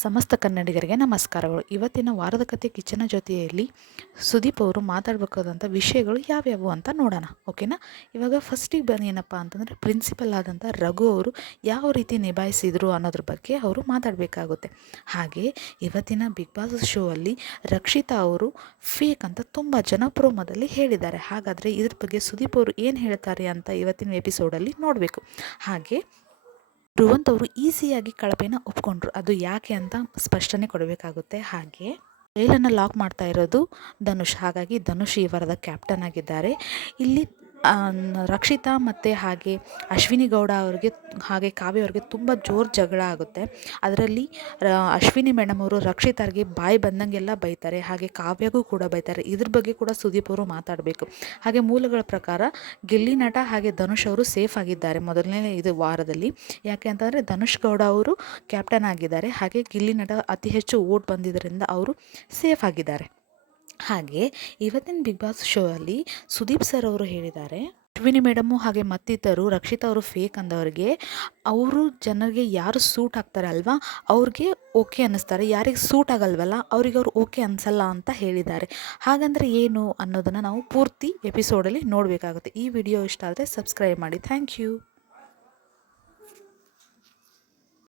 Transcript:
ಸಮಸ್ತ ಕನ್ನಡಿಗರಿಗೆ ನಮಸ್ಕಾರಗಳು. ಇವತ್ತಿನ ವಾರದ ಕತೆ ಕಿಚನ ಜೊತೆಯಲ್ಲಿ ಸುದೀಪ್ ಅವರು ಮಾತಾಡಬೇಕಾದಂಥ ವಿಷಯಗಳು ಯಾವ್ಯಾವು ಅಂತ ನೋಡೋಣ, ಓಕೆನಾ. ಇವಾಗ ಫಸ್ಟಿಗೆ ಬನ್ನಿ, ಏನಪ್ಪ ಅಂತಂದರೆ ಪ್ರಿನ್ಸಿಪಲ್ ಆದಂಥ ರಘು ಅವರು ಯಾವ ರೀತಿ ನಿಭಾಯಿಸಿದರು ಅನ್ನೋದ್ರ ಬಗ್ಗೆ ಅವರು ಮಾತಾಡಬೇಕಾಗುತ್ತೆ. ಹಾಗೆ ಇವತ್ತಿನ ಬಿಗ್ ಬಾಸ್ ಶೋ ಅಲ್ಲಿ ರಕ್ಷಿತಾ ಅವರು ಫೇಕ್ ಅಂತ ತುಂಬ ಜನ ಪ್ರೋಮೋದಲ್ಲಿ ಹೇಳಿದ್ದಾರೆ. ಹಾಗಾದರೆ ಇದ್ರ ಬಗ್ಗೆ ಸುದೀಪ್ ಅವರು ಏನು ಹೇಳ್ತಾರೆ ಅಂತ ಇವತ್ತಿನ ಎಪಿಸೋಡಲ್ಲಿ ನೋಡಬೇಕು. ಹಾಗೆ ಧ್ರುವಂತ್ ಅವರು ಈಸಿಯಾಗಿ ಕಳಪೆನ ಒಪ್ಕೊಂಡ್ರು, ಅದು ಯಾಕೆ ಅಂತ ಸ್ಪಷ್ಟನೆ ಕೊಡಬೇಕಾಗುತ್ತೆ. ಹಾಗೆ ಜೈಲನ್ನು ಲಾಕ್ ಮಾಡ್ತಾ ಇರೋದು ಧನುಷ್, ಹಾಗಾಗಿ ಧನುಷ್ ಈ ವಾರದ ಕ್ಯಾಪ್ಟನ್ ಆಗಿದ್ದಾರೆ. ಇಲ್ಲಿ ರಕ್ಷಿತಾ ಮತ್ತು ಹಾಗೆ ಅಶ್ವಿನಿ ಗೌಡ ಅವ್ರಿಗೆ ಹಾಗೆ ಕಾವ್ಯ ಅವ್ರಿಗೆ ತುಂಬ ಜೋರು ಜಗಳ ಆಗುತ್ತೆ. ಅದರಲ್ಲಿ ಅಶ್ವಿನಿ ಮೇಡಮ್ ಅವರು ರಕ್ಷಿತಾರಿಗೆ ಬಾಯಿ ಬಂದಂಗೆಲ್ಲ ಬೈತಾರೆ, ಹಾಗೆ ಕಾವ್ಯಗೂ ಕೂಡ ಬೈತಾರೆ. ಇದ್ರ ಬಗ್ಗೆ ಕೂಡ ಸುದೀಪ್ ಅವರು ಮಾತಾಡಬೇಕು. ಹಾಗೆ ಮೂಲಗಳ ಪ್ರಕಾರ ಗಿಲ್ಲಿ ನಟ ಹಾಗೆ ಧನುಷ್ ಅವರು ಸೇಫ್ ಆಗಿದ್ದಾರೆ ಮೊದಲನೇ ಇದು ವಾರದಲ್ಲಿ. ಯಾಕೆ ಅಂತಂದರೆ ಧನುಷ್ ಗೌಡ ಅವರು ಕ್ಯಾಪ್ಟನ್ ಆಗಿದ್ದಾರೆ, ಹಾಗೆ ಗಿಲ್ಲಿ ನಟ ಅತಿ ಹೆಚ್ಚು ಓಟ್ ಬಂದಿದ್ದರಿಂದ ಅವರು ಸೇಫ್ ಆಗಿದ್ದಾರೆ. ಹಾಗೆ ಇವತ್ತಿನ ಬಿಗ್ ಬಾಸ್ ಶೋ ಅಲ್ಲಿ ಸುದೀಪ್ ಸರ್ ಅವರು ಹೇಳಿದ್ದಾರೆ, ಅಶ್ವಿನಿ ಮೇಡಮು ಹಾಗೆ ಮತ್ತಿತರರು ರಕ್ಷಿತಾ ಅವರು ಫೇಕ್ ಅಂದವ್ರಿಗೆ ಅವರು ಜನರಿಗೆ ಯಾರು ಸೂಟ್ ಆಗ್ತಾರೆ ಅಲ್ವಾ ಅವ್ರಿಗೆ ಓಕೆ ಅನ್ನಿಸ್ತಾರೆ, ಯಾರಿಗೆ ಸೂಟ್ ಆಗಲ್ವಲ್ಲ ಅವ್ರಿಗೆ ಅವ್ರು ಓಕೆ ಅನಿಸಲ್ಲ ಅಂತ ಹೇಳಿದ್ದಾರೆ. ಹಾಗಂದರೆ ಏನು ಅನ್ನೋದನ್ನು ನಾವು ಪೂರ್ತಿ ಎಪಿಸೋಡಲ್ಲಿ ನೋಡಬೇಕಾಗುತ್ತೆ. ಈ ವಿಡಿಯೋ ಇಷ್ಟ ಆದರೆ ಸಬ್ಸ್ಕ್ರೈಬ್ ಮಾಡಿ. Thank you.